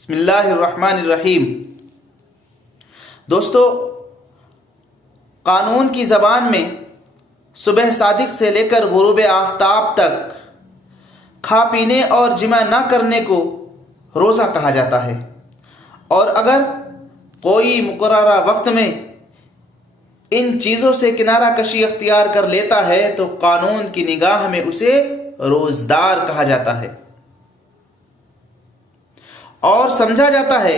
بسم اللہ الرحمن الرحیم۔ دوستو، قانون کی زبان میں صبح صادق سے لے کر غروب آفتاب تک کھا پینے اور جمع نہ کرنے کو روزہ کہا جاتا ہے، اور اگر کوئی مقررہ وقت میں ان چیزوں سے کنارہ کشی اختیار کر لیتا ہے تو قانون کی نگاہ میں اسے روزدار کہا جاتا ہے، اور سمجھا جاتا ہے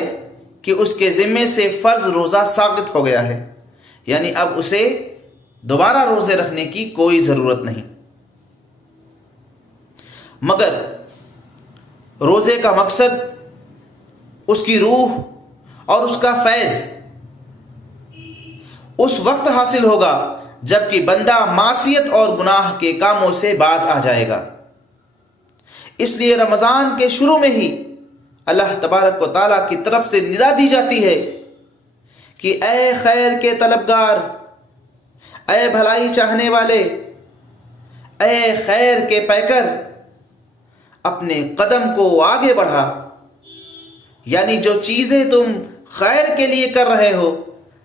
کہ اس کے ذمے سے فرض روزہ ساقط ہو گیا ہے، یعنی اب اسے دوبارہ روزے رکھنے کی کوئی ضرورت نہیں۔ مگر روزے کا مقصد، اس کی روح اور اس کا فیض اس وقت حاصل ہوگا جب کہ بندہ معصیت اور گناہ کے کاموں سے باز آ جائے گا۔ اس لیے رمضان کے شروع میں ہی اللہ تبارک و تعالیٰ کی طرف سے ندا دی جاتی ہے کہ اے خیر کے طلبگار، اے بھلائی چاہنے والے، اے خیر کے پیکر، اپنے قدم کو آگے بڑھا، یعنی جو چیزیں تم خیر کے لیے کر رہے ہو،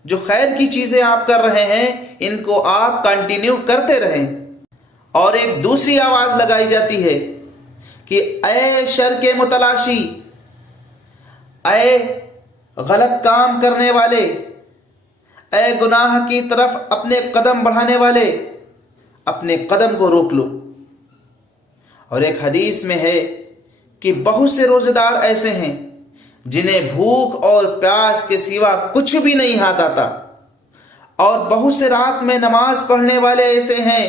جو خیر کی چیزیں آپ کر رہے ہیں، ان کو آپ کنٹینیو کرتے رہیں۔ اور ایک دوسری آواز لگائی جاتی ہے کہ اے شر کے متلاشی، اے غلط کام کرنے والے، اے گناہ کی طرف اپنے قدم بڑھانے والے، اپنے قدم کو روک لو۔ اور ایک حدیث میں ہے کہ بہت سے روزے دار ایسے ہیں جنہیں بھوک اور پیاس کے سوا کچھ بھی نہیں ہاتھ آتا، اور بہت سے رات میں نماز پڑھنے والے ایسے ہیں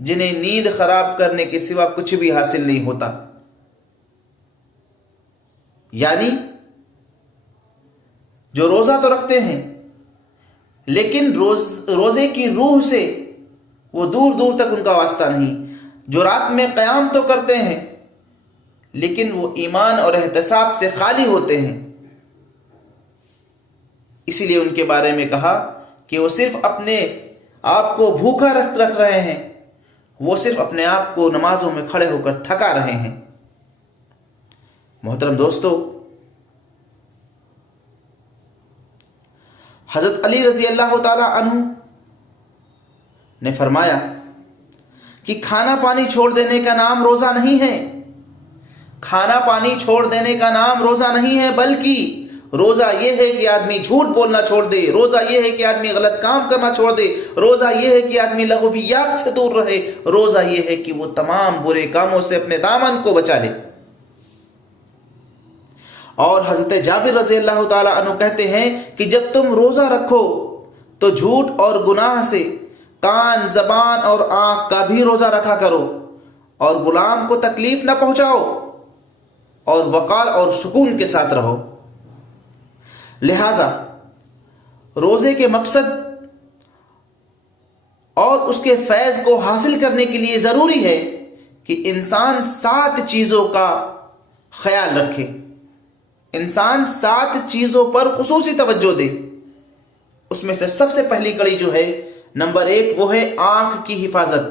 جنہیں نیند خراب کرنے کے سوا کچھ بھی حاصل نہیں ہوتا۔ یعنی جو روزہ تو رکھتے ہیں لیکن روزے کی روح سے وہ دور دور تک ان کا واسطہ نہیں، جو رات میں قیام تو کرتے ہیں لیکن وہ ایمان اور احتساب سے خالی ہوتے ہیں۔ اسی لیے ان کے بارے میں کہا کہ وہ صرف اپنے آپ کو بھوکا رکھ رہے ہیں، وہ صرف اپنے آپ کو نمازوں میں کھڑے ہو کر تھکا رہے ہیں۔ محترم دوستو، حضرت علی رضی اللہ تعالی عنہ نے فرمایا کہ کھانا پانی چھوڑ دینے کا نام روزہ نہیں ہے، کھانا پانی چھوڑ دینے کا نام روزہ نہیں ہے، بلکہ روزہ یہ ہے کہ آدمی جھوٹ بولنا چھوڑ دے، روزہ یہ ہے کہ آدمی غلط کام کرنا چھوڑ دے، روزہ یہ ہے کہ آدمی لغویات سے دور رہے، روزہ یہ ہے کہ وہ تمام برے کاموں سے اپنے دامن کو بچا لے۔ اور حضرت جابر رضی اللہ تعالی عنہ کہتے ہیں کہ جب تم روزہ رکھو تو جھوٹ اور گناہ سے کان، زبان اور آنکھ کا بھی روزہ رکھا کرو، اور غلام کو تکلیف نہ پہنچاؤ، اور وقار اور سکون کے ساتھ رہو۔ لہذا روزے کے مقصد اور اس کے فیض کو حاصل کرنے کے لیے ضروری ہے کہ انسان 7 چیزوں کا خیال رکھے، انسان 7 چیزوں پر خصوصی توجہ دے۔ اس میں سے سب سے پہلی کڑی جو ہے، نمبر 1، وہ ہے آنکھ کی حفاظت۔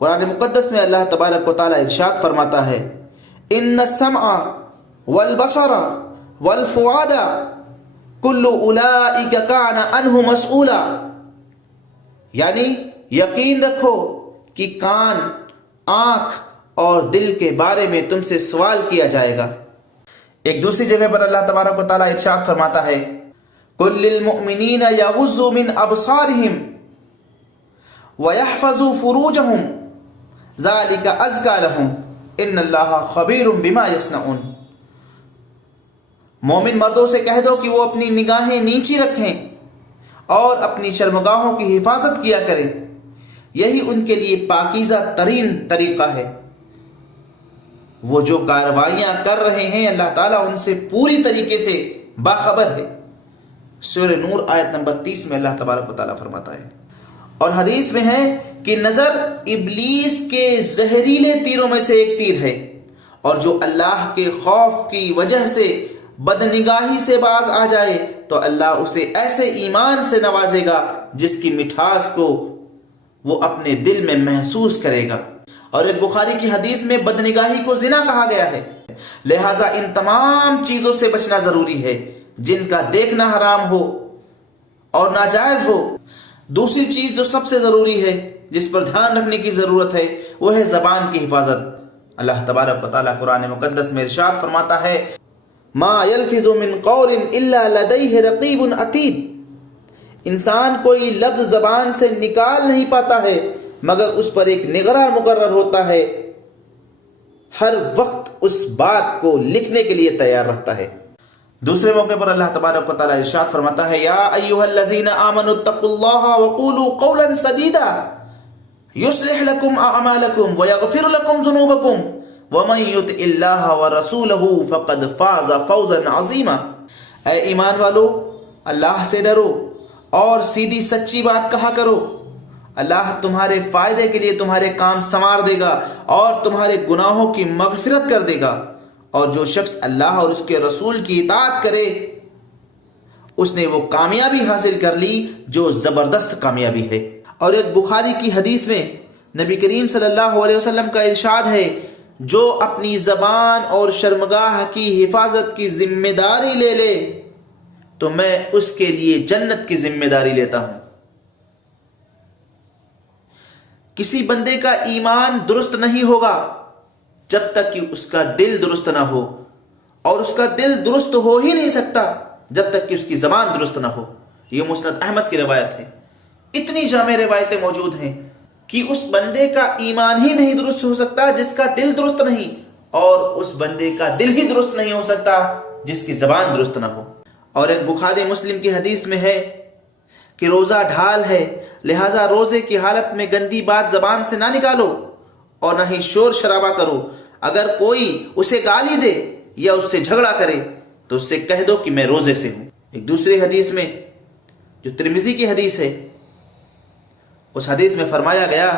قرآن مقدس میں اللہ تبارک و تعالی ارشاد فرماتا ہے، ان السمع والبصر والفؤاد کل اولئک کان عنہ مسئولا، یعنی یقین رکھو کہ کان، آنکھ اور دل کے بارے میں تم سے سوال کیا جائے گا۔ ایک دوسری جگہ پر اللہ تبارک و تعالی ارشاد فرماتا ہے، قل للمؤمنین یغضوا من ابصارہم ویحفظوا فروجہم ذلک ازکی لہم ان اللہ خبیر بما یصنعون۔ مومن مردوں سے کہہ دو کہ وہ اپنی نگاہیں نیچی رکھیں اور اپنی شرمگاہوں کی حفاظت کیا کریں، یہی ان کے لیے پاکیزہ ترین طریقہ ہے۔ وہ جو کارروائیاں کر رہے ہیں اللہ تعالیٰ ان سے پوری طریقے سے باخبر ہے۔ سورہ نور آیت نمبر 30 میں اللہ تبارک و تعالیٰ فرماتا ہے۔ اور حدیث میں ہے کہ نظر ابلیس کے زہریلے تیروں میں سے ایک تیر ہے، اور جو اللہ کے خوف کی وجہ سے بدنگاہی سے باز آ جائے تو اللہ اسے ایسے ایمان سے نوازے گا جس کی مٹھاس کو وہ اپنے دل میں محسوس کرے گا۔ اور ایک بخاری کی حدیث میں بدنگاہی کو زنا کہا گیا ہے۔ لہٰذا ان تمام چیزوں سے بچنا ضروری ہے جن کا دیکھنا حرام ہو اور ناجائز ہو۔ دوسری چیز جو سب سے ضروری ہے، جس پر دھیان رکھنے کی ضرورت ہے، وہ ہے زبان کی حفاظت۔ اللہ تبارک و تعالیٰ قرآن مقدس میں ارشاد فرماتا ہے ما یلفظ من قول الا لدیہ رقیب عتید، انسان کوئی لفظ زبان سے نکال نہیں پاتا ہے مگر اس پر ایک نگراں مقرر ہوتا ہے، ہر وقت اس بات کو لکھنے کے لیے تیار رہتا ہے۔ دوسرے موقع پر اللہ تبارک و تعالیٰ ارشاد فرماتا ہے یا ایھا الذین آمنوا اتقوا اللہ وقولوا قولا سدیدا یصلح لکم اعمالکم ویغفر لکم ذنوبکم ومن یطع اللہ ورسولہ فقد فاز فوزا عظیما۔ اے ایمان والو، اللہ سے ڈرو اور سیدھی سچی بات کہا کرو، اللہ تمہارے فائدے کے لیے تمہارے کام سنوار دے گا اور تمہارے گناہوں کی مغفرت کر دے گا، اور جو شخص اللہ اور اس کے رسول کی اطاعت کرے اس نے وہ کامیابی حاصل کر لی جو زبردست کامیابی ہے۔ اور ایک بخاری کی حدیث میں نبی کریم صلی اللہ علیہ وسلم کا ارشاد ہے جو اپنی زبان اور شرمگاہ کی حفاظت کی ذمہ داری لے لے تو میں اس کے لیے جنت کی ذمہ داری لیتا ہوں۔ کسی بندے کا ایمان درست نہیں ہوگا جب تک کہ اس کا دل درست نہ ہو، اور اس کا دل درست ہو ہی نہیں سکتا جب تک کہ اس کی زبان درست نہ ہو۔ یہ مسند احمد کی روایت ہے۔ اتنی جامع روایتیں موجود ہیں کہ اس بندے کا ایمان ہی نہیں درست ہو سکتا جس کا دل درست نہیں، اور اس بندے کا دل ہی درست نہیں ہو سکتا جس کی زبان درست نہ ہو۔ اور ایک بخاری مسلم کی حدیث میں ہے کہ روزہ ڈھال ہے، لہذا روزے کی حالت میں گندی بات زبان سے نہ نکالو اور نہ ہی شور شرابہ کرو۔ اگر کوئی اسے گالی دے یا اس سے جھگڑا کرے تو اس سے کہہ دو کہ میں روزے سے ہوں۔ ایک دوسری حدیث میں جو ترمذی کی حدیث ہے، اس حدیث میں فرمایا گیا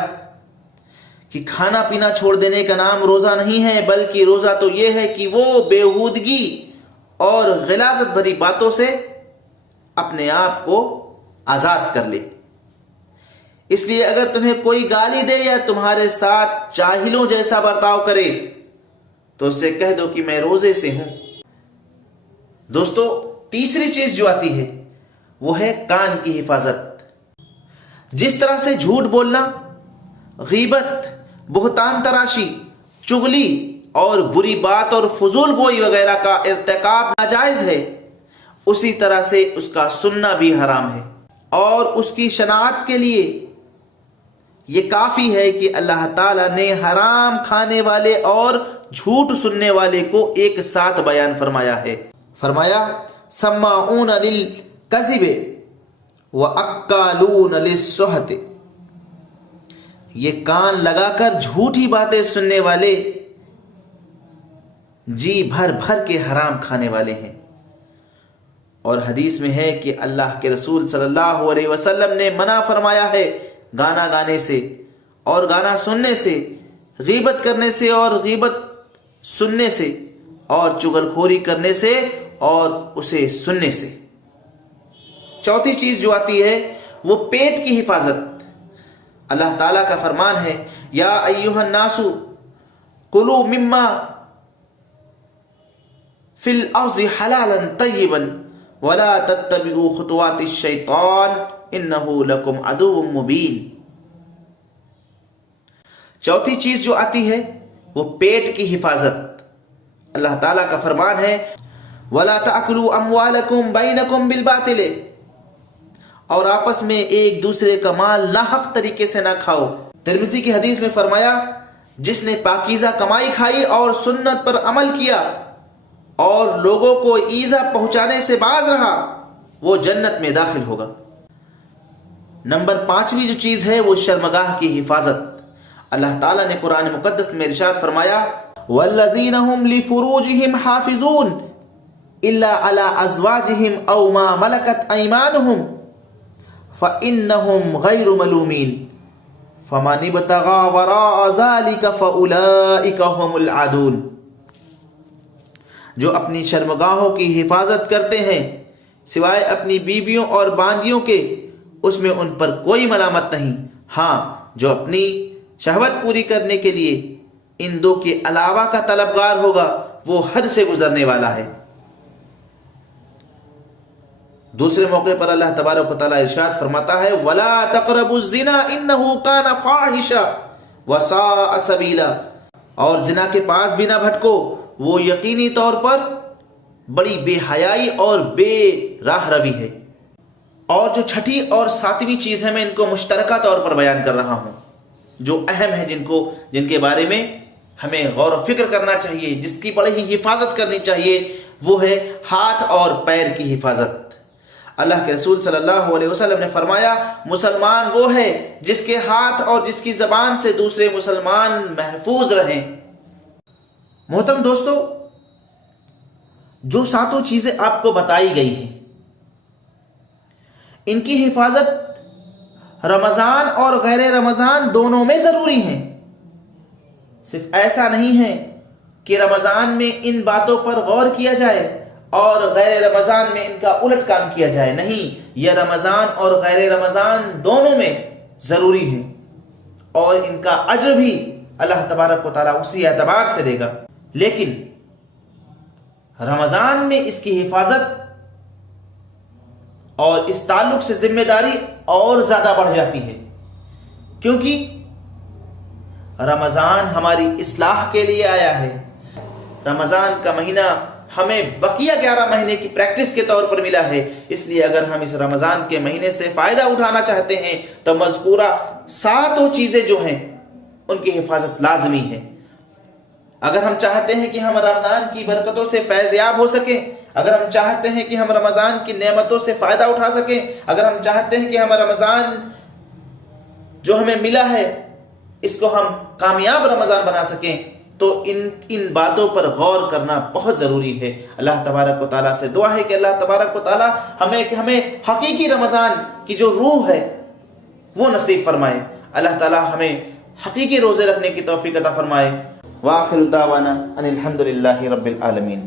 کہ کھانا پینا چھوڑ دینے کا نام روزہ نہیں ہے، بلکہ روزہ تو یہ ہے کہ وہ بیہودگی اور غلاظت بھری باتوں سے اپنے آپ کو آزاد کر لے۔ اس لیے اگر تمہیں کوئی گالی دے یا تمہارے ساتھ جاہلوں جیسا برتاؤ کرے تو اس سے کہہ دو کہ میں روزے سے ہوں۔ دوستو، تیسری چیز جو آتی ہے وہ ہے کان کی حفاظت۔ جس طرح سے جھوٹ بولنا، غیبت، بہتان تراشی، چغلی اور بری بات اور فضول گوئی وغیرہ کا ارتکاب ناجائز ہے، اسی طرح سے اس کا سننا بھی حرام ہے۔ اور اس کی شناعت کے لیے یہ کافی ہے کہ اللہ تعالیٰ نے حرام کھانے والے اور جھوٹ سننے والے کو ایک ساتھ بیان فرمایا ہے۔ فرمایا سماعون للکذب واکالون للسحت، یہ کان لگا کر جھوٹی باتیں سننے والے جی بھر بھر کے حرام کھانے والے ہیں۔ اور حدیث میں ہے کہ اللہ کے رسول صلی اللہ علیہ وسلم نے منع فرمایا ہے گانا گانے سے اور گانا سننے سے، غیبت کرنے سے اور غیبت سننے سے، اور چغل خوری کرنے سے اور اسے سننے سے۔ چوتھی چیز جو آتی ہے وہ پیٹ کی حفاظت۔ اللہ تعالیٰ کا فرمان ہے یا ایھا الناس کلوا مما فی الارض حلالا طیبا ولا تتبعوا خطوات الشیطان انہ لکم عدو مبین۔ چوتھی چیز جو آتی ہے وہ پیٹ کی حفاظت۔ اللہ تعالیٰ کا فرمان ہے وَلَا تَأْكُلُوا أَمْوَالَكُمْ بَيْنَكُمْ بِالْبَاطِلِ، اور آپس میں ایک دوسرے کا مال ناحق طریقے سے نہ کھاؤ۔ ترمذی کی حدیث میں فرمایا جس نے پاکیزہ کمائی کھائی اور سنت پر عمل کیا اور لوگوں کو ایذا پہنچانے سے باز رہا وہ جنت میں داخل ہوگا۔ نمبر 5ویں جو چیز ہے وہ شرمگاہ کی حفاظت۔ اللہ تعالیٰ نے قرآن مقدس میں ارشاد فرمایا والذین هم لفروجهم حافظون الا على ازواجهم او ما ملكت ايمانهم فانهم غير ملومين فمن ابتغى وراء ذلك فاولئك هم العادون۔ جو اپنی شرمگاہوں کی حفاظت کرتے ہیں سوائے اپنی بیویوں اور باندیوں کے، اس میں ان پر کوئی ملامت نہیں۔ ہاں، جو اپنی شہوت پوری کرنے کے لیے ان دو کے علاوہ کا طلبگار ہوگا وہ حد سے گزرنے والا ہے۔ دوسرے موقع پر اللہ تبارک و تعالیٰ ارشاد فرماتا ہے وَلَا تَقْرَبُوا الزِّنَا إِنَّهُ كَانَ فَاحِشًا وَسَاءَ سَبِيلًا، اور زنا کے پاس بھی نہ بھٹکو، وہ یقینی طور پر بڑی بے حیائی اور بے راہ روی ہے۔ اور جو چھٹی اور ساتویں چیز ہے، میں ان کو مشترکہ طور پر بیان کر رہا ہوں، جو اہم ہے، جن کے بارے میں ہمیں غور و فکر کرنا چاہیے، جس کی بڑی ہی حفاظت کرنی چاہیے، وہ ہے ہاتھ اور پیر کی حفاظت۔ اللہ کے رسول صلی اللہ علیہ وسلم نے فرمایا مسلمان وہ ہے جس کے ہاتھ اور جس کی زبان سے دوسرے مسلمان محفوظ رہیں۔ محترم دوستو، جو ساتوں چیزیں آپ کو بتائی گئی ہیں، ان کی حفاظت رمضان اور غیر رمضان دونوں میں ضروری ہے۔ صرف ایسا نہیں ہے کہ رمضان میں ان باتوں پر غور کیا جائے اور غیر رمضان میں ان کا الٹ کام کیا جائے، نہیں، یہ رمضان اور غیر رمضان دونوں میں ضروری ہے، اور ان کا اجر بھی اللہ تبارک و تعالیٰ اسی اعتبار سے دے گا۔ لیکن رمضان میں اس کی حفاظت اور اس تعلق سے ذمہ داری اور زیادہ بڑھ جاتی ہے، کیونکہ رمضان ہماری اصلاح کے لیے آیا ہے۔ رمضان کا مہینہ ہمیں بقیہ 11 مہینے کی پریکٹس کے طور پر ملا ہے، اس لیے اگر ہم اس رمضان کے مہینے سے فائدہ اٹھانا چاہتے ہیں تو مذکورہ ساتوں چیزیں جو ہیں ان کی حفاظت لازمی ہے۔ اگر ہم چاہتے ہیں کہ ہم رمضان کی برکتوں سے فیض یاب ہو سکیں، اگر ہم چاہتے ہیں کہ ہم رمضان کی نعمتوں سے فائدہ اٹھا سکیں، اگر ہم چاہتے ہیں کہ ہم رمضان جو ہمیں ملا ہے اس کو ہم کامیاب رمضان بنا سکیں، تو ان باتوں پر غور کرنا بہت ضروری ہے۔ اللہ تبارک و تعالیٰ سے دعا ہے کہ اللہ تبارک و تعالیٰ ہمیں حقیقی رمضان کی جو روح ہے وہ نصیب فرمائے۔ اللہ تعالیٰ ہمیں حقیقی روزے رکھنے کی توفیق عطا فرمائے۔ وآخر دعوانا ان الحمد للہ رب العالمین۔